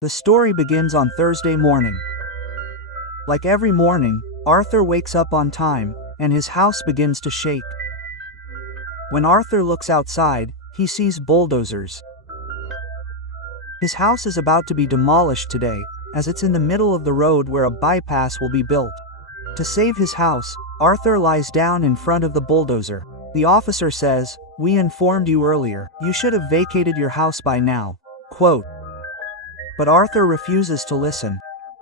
The story begins on Thursday morning. Like every morning, Arthur wakes up on time, and his house begins to shake. When Arthur looks outside, he sees bulldozers. His house is about to be demolished today, as it's in the middle of the road where a bypass will be built. To save his house, Arthur lies down in front of the bulldozer. The officer says, "We informed you earlier. You should have vacated your house by now." Quote. But Arthur refuses to listen.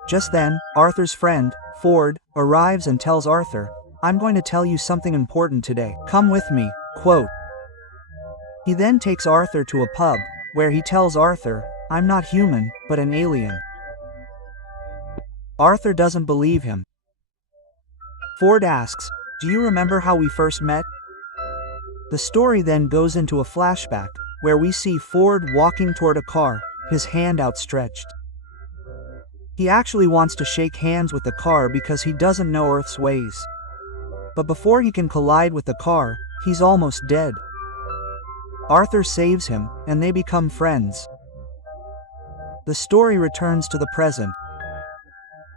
Just then, Arthur's friend, Ford, arrives and tells Arthur, "I'm going to tell you something important today. Come with me." Quote. He then takes Arthur to a pub, where he tells Arthur, "I'm not human, but an alien." Arthur doesn't believe him. Ford asks, "Do you remember how we first met?" The story then goes into a flashback, where we see Ford walking toward a car, his hand outstretched. He actually wants to shake hands with the car because he doesn't know Earth's ways. But before he can collide with the car, he's almost dead. Arthur saves him, and they become friends. The story returns to the present.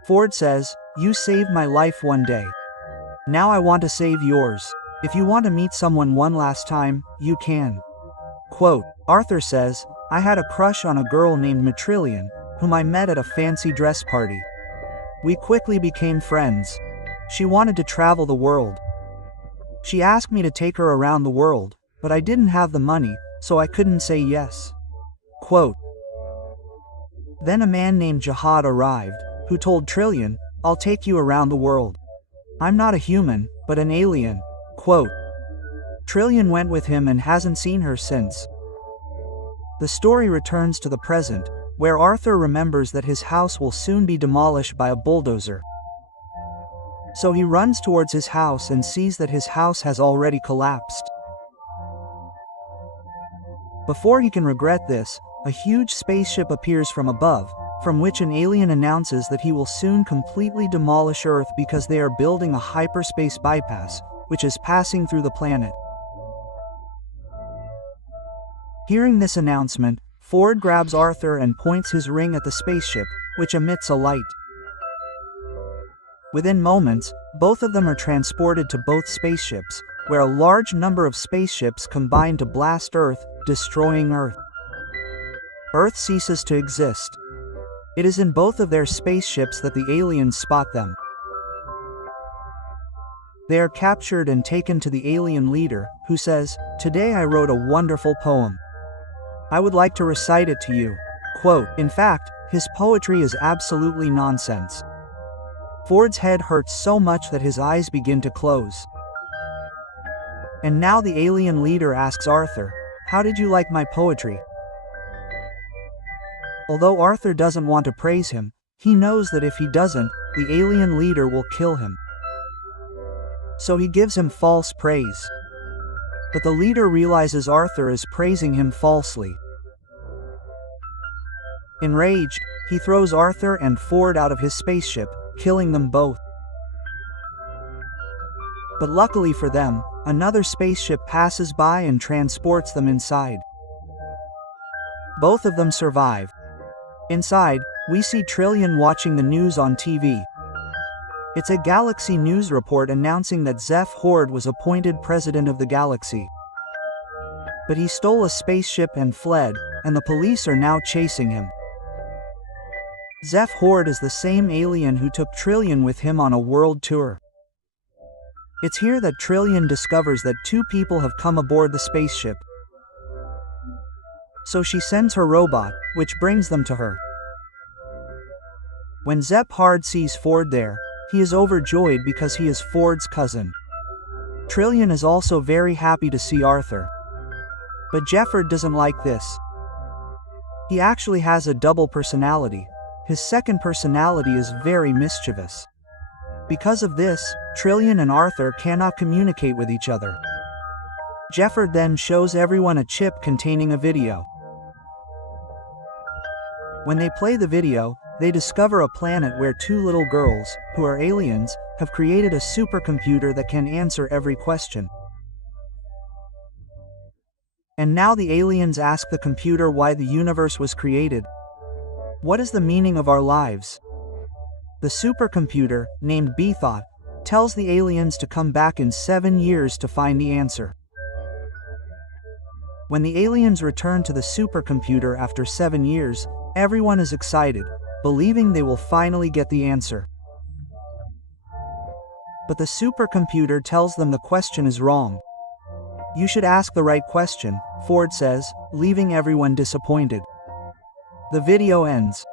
Ford says, "You saved my life one day. Now I want to save yours. If you want to meet someone one last time, you can." Quote. Arthur says, "I had a crush on a girl named Trillian, whom I met at a fancy dress party. We quickly became friends. She wanted to travel the world. She asked me to take her around the world, but I didn't have the money, so I couldn't say yes." Quote. Then a man named Zaphod arrived, who told Trillian, "I'll take you around the world. I'm not a human, but an alien." Quote. Trillian went with him and hasn't seen her since. The story returns to the present, where Arthur remembers that his house will soon be demolished by a bulldozer. So he runs towards his house and sees that his house has already collapsed. Before he can regret this, a huge spaceship appears from above, from which an alien announces that he will soon completely demolish Earth because they are building a hyperspace bypass, which is passing through the planet. Hearing this announcement, Ford grabs Arthur and points his ring at the spaceship, which emits a light. Within moments, both of them are transported to both spaceships, where a large number of spaceships combine to blast Earth, destroying Earth. Earth ceases to exist. It is in both of their spaceships that the aliens spot them. They are captured and taken to the alien leader, who says, "Today I wrote a wonderful poem. I would like to recite it to you." Quote. In fact, his poetry is absolutely nonsense. Ford's head hurts so much that his eyes begin to close. And now the alien leader asks Arthur, "How did you like my poetry?" Although Arthur doesn't want to praise him, he knows that if he doesn't, the alien leader will kill him. So he gives him false praise. But the leader realizes Arthur is praising him falsely. Enraged, he throws Arthur and Ford out of his spaceship, killing them both. But luckily for them, another spaceship passes by and transports them inside. Both of them survive. Inside, we see Trillian watching the news on TV. It's a Galaxy news report announcing that Zaphod was appointed president of the galaxy. But he stole a spaceship and fled, and the police are now chasing him. Zaphod is the same alien who took Trillian with him on a world tour. It's here that Trillian discovers that two people have come aboard the spaceship. So she sends her robot, which brings them to her. When Zaphod sees Ford there, he is overjoyed because he is Ford's cousin. Trillian is also very happy to see Arthur. But Zaphod doesn't like this. He actually has a double personality. His second personality is very mischievous. Because of this, Trillian and Arthur cannot communicate with each other. Zaphod then shows everyone a chip containing a video. When they play the video, they discover a planet where two little girls, who are aliens, have created a supercomputer that can answer every question. And now the aliens ask the computer why the universe was created. What is the meaning of our lives? The supercomputer, named Zaphod, tells the aliens to come back in 7 years to find the answer. When the aliens return to the supercomputer after 7 years, everyone is excited, believing they will finally get the answer. But the supercomputer tells them the question is wrong. You should ask the right question, Ford says, leaving everyone disappointed. The video ends.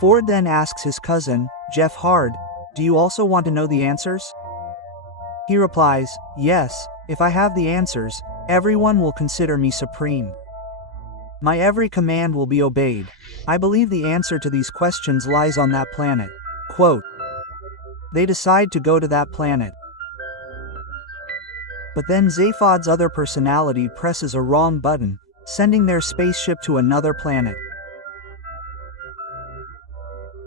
Ford then asks his cousin, Zaphod, "Do you also want to know the answers?" He replies, "Yes, if I have the answers, everyone will consider me supreme. My every command will be obeyed. I believe the answer to these questions lies on that planet." Quote. They decide to go to that planet. But then Zaphod's other personality presses a wrong button, sending their spaceship to another planet.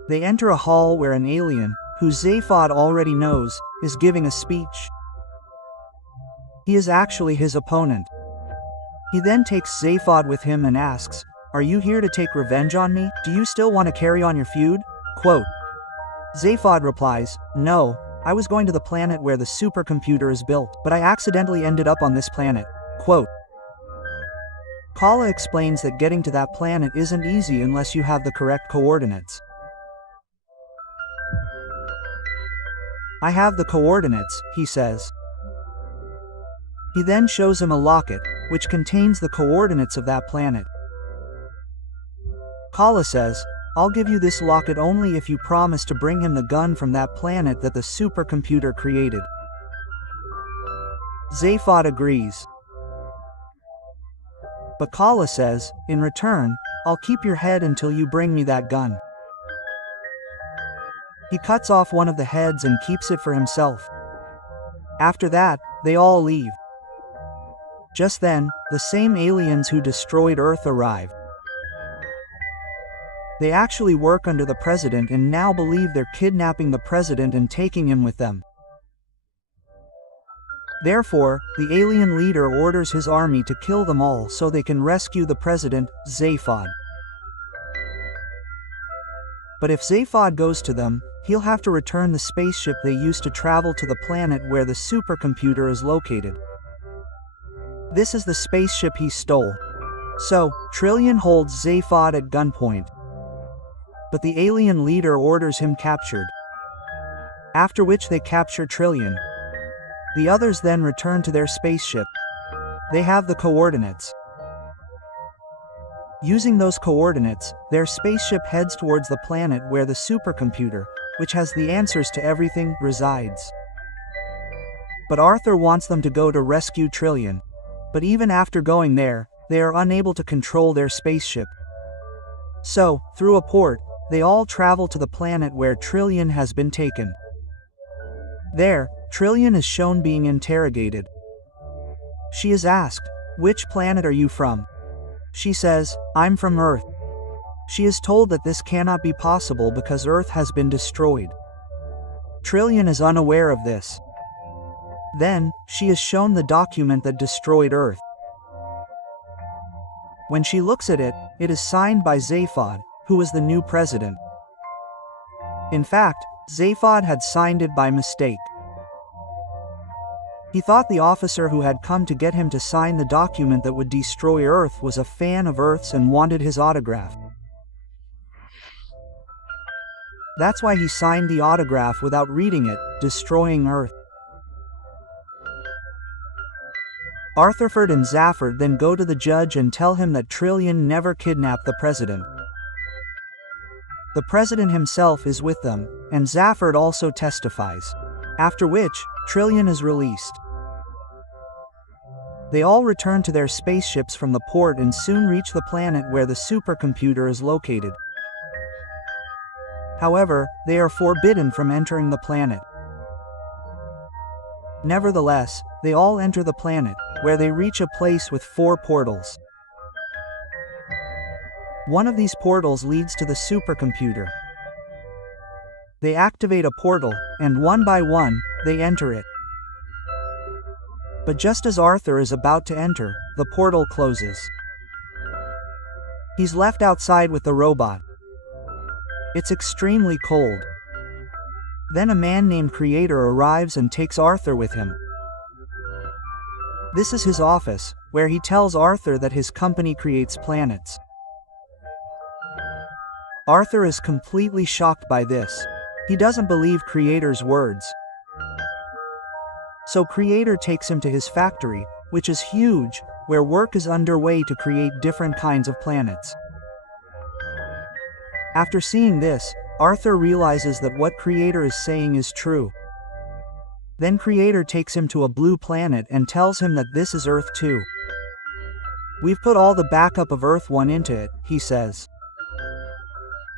They enter a hall where an alien, who Zaphod already knows, is giving a speech. He is actually his opponent. He then takes Zaphod with him and asks, "Are you here to take revenge on me? Do you still want to carry on your feud?" Quote. Zaphod replies, "No, I was going to the planet where the supercomputer is built, but I accidentally ended up on this planet." Quote. Kala explains that getting to that planet isn't easy unless you have the correct coordinates. "I have the coordinates," he says. He then shows him a locket, which contains the coordinates of that planet. Kala says, "I'll give you this locket only if you promise to bring him the gun from that planet that the supercomputer created." Zaphod agrees. But Kala says, "In return, I'll keep your head until you bring me that gun." He cuts off one of the heads and keeps it for himself. After that, they all leave. Just then, the same aliens who destroyed Earth arrive. They actually work under the president and now believe they're kidnapping the president and taking him with them. Therefore, the alien leader orders his army to kill them all so they can rescue the president, Zaphod. But if Zaphod goes to them, he'll have to return the spaceship they used to travel to the planet where the supercomputer is located. This is the spaceship he stole. So, Trillian holds Zaphod at gunpoint. But the alien leader orders him captured. After which they capture Trillian. The others then return to their spaceship. They have the coordinates. Using those coordinates, their spaceship heads towards the planet where the supercomputer, which has the answers to everything, resides. But Arthur wants them to go to rescue Trillian. But even after going there, they are unable to control their spaceship. So, through a port, they all travel to the planet where Trillian has been taken. There, Trillian is shown being interrogated. She is asked, "Which planet are you from?" She says, "I'm from Earth." She is told that this cannot be possible because Earth has been destroyed. Trillian is unaware of this. Then, she is shown the document that destroyed Earth. When she looks at it, it is signed by Zaphod, who is the new president. In fact, Zaphod had signed it by mistake. He thought the officer who had come to get him to sign the document that would destroy Earth was a fan of Earth's and wanted his autograph. That's why he signed the autograph without reading it, destroying Earth. Arthur and Zaphod then go to the judge and tell him that Trillian never kidnapped the president. The president himself is with them, and Zaphod also testifies. After which, Trillian is released. They all return to their spaceships from the port and soon reach the planet where the supercomputer is located. However, they are forbidden from entering the planet. Nevertheless, they all enter the planet, where they reach a place with 4 portals. One of these portals leads to the supercomputer. They activate a portal, and one by one, they enter it. But just as Arthur is about to enter, the portal closes. He's left outside with the robot, It's extremely cold. Then a man named Creator arrives and takes Arthur with him. This is his office, where he tells Arthur that his company creates planets. Arthur is completely shocked by this. He doesn't believe Creator's words. So Creator takes him to his factory, which is huge, where work is underway to create different kinds of planets. After seeing this, Arthur realizes that what Creator is saying is true. Then Creator takes him to a blue planet and tells him that this is Earth 2. We've put all the backup of Earth 1 into it, he says.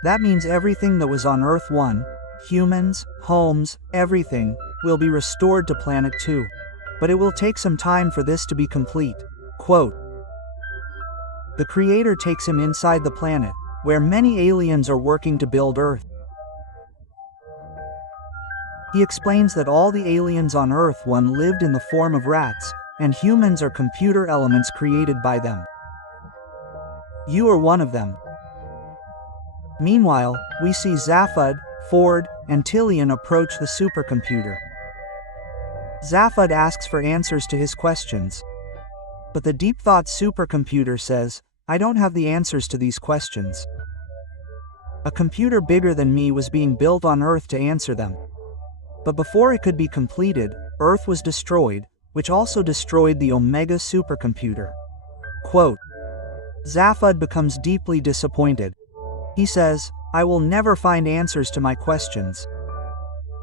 That means everything that was on Earth 1, humans, homes, everything, will be restored to Planet 2. But it will take some time for this to be complete. Quote. The Creator takes him inside the planet, where many aliens are working to build Earth. He explains that all the aliens on Earth 1 lived in the form of rats, and humans are computer elements created by them. You are one of them. Meanwhile, we see Zaphod, Ford, and Trillian approach the supercomputer. Zaphod asks for answers to his questions. But the deep thought supercomputer says, I don't have the answers to these questions. A computer bigger than me was being built on Earth to answer them. But before it could be completed, Earth was destroyed, which also destroyed the Omega supercomputer. Quote. Zaphod becomes deeply disappointed. He says, I will never find answers to my questions.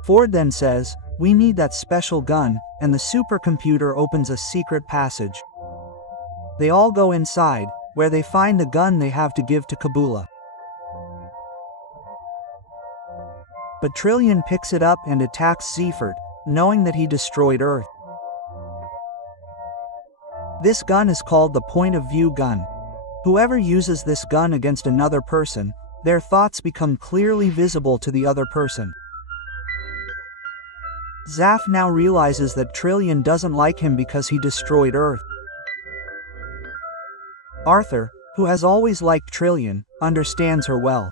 Ford then says, we need that special gun, and the supercomputer opens a secret passage. They all go inside, where they find the gun they have to give to Kabula. But Trillian picks it up and attacks Zaphod, knowing that he destroyed Earth. This gun is called the point of view gun. Whoever uses this gun against another person, their thoughts become clearly visible to the other person. Zaph now realizes that Trillian doesn't like him because he destroyed Earth. Arthur, who has always liked Trillian, understands her well.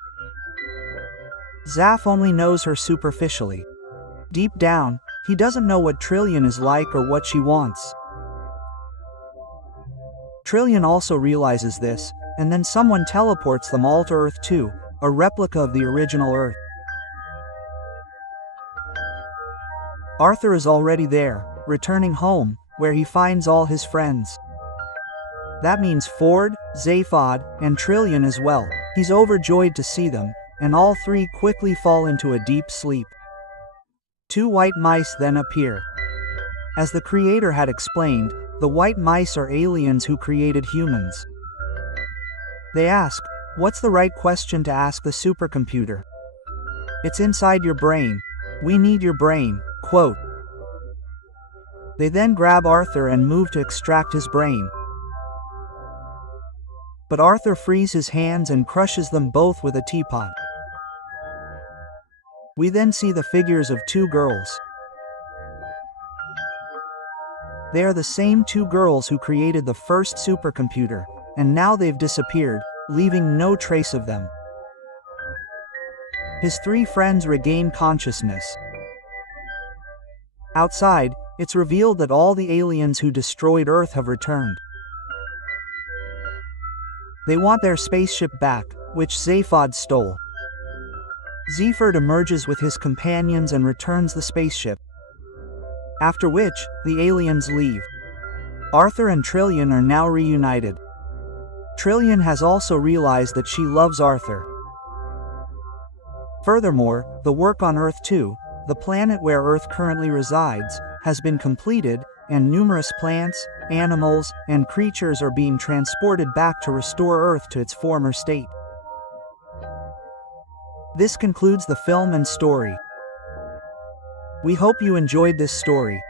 Zaph only knows her superficially. Deep down, he doesn't know what Trillian is like or what she wants. Trillian also realizes this, and then someone teleports them all to Earth 2, a replica of the original Earth. Arthur is already there, returning home, where he finds all his friends. That means Ford, Zaphod, and Trillian as well. He's overjoyed to see them, and all three quickly fall into a deep sleep. Two white mice then appear. As the Creator had explained, the white mice are aliens who created humans. They ask, what's the right question to ask the supercomputer? It's inside your brain. We need your brain, quote. They then grab Arthur and move to extract his brain. But Arthur frees his hands and crushes them both with a teapot. We then see the figures of two girls. They are the same two girls who created the first supercomputer, and now they've disappeared, leaving no trace of them. His three friends regain consciousness. Outside, it's revealed that all the aliens who destroyed Earth have returned. They want their spaceship back, which Zaphod stole. Zaphod emerges with his companions and returns the spaceship. After which, the aliens leave. Arthur and Trillian are now reunited. Trillian has also realized that she loves Arthur. Furthermore, the work on Earth 2, the planet where Earth currently resides, has been completed, and numerous plants, animals, and creatures are being transported back to restore Earth to its former state. This concludes the film and story. We hope you enjoyed this story.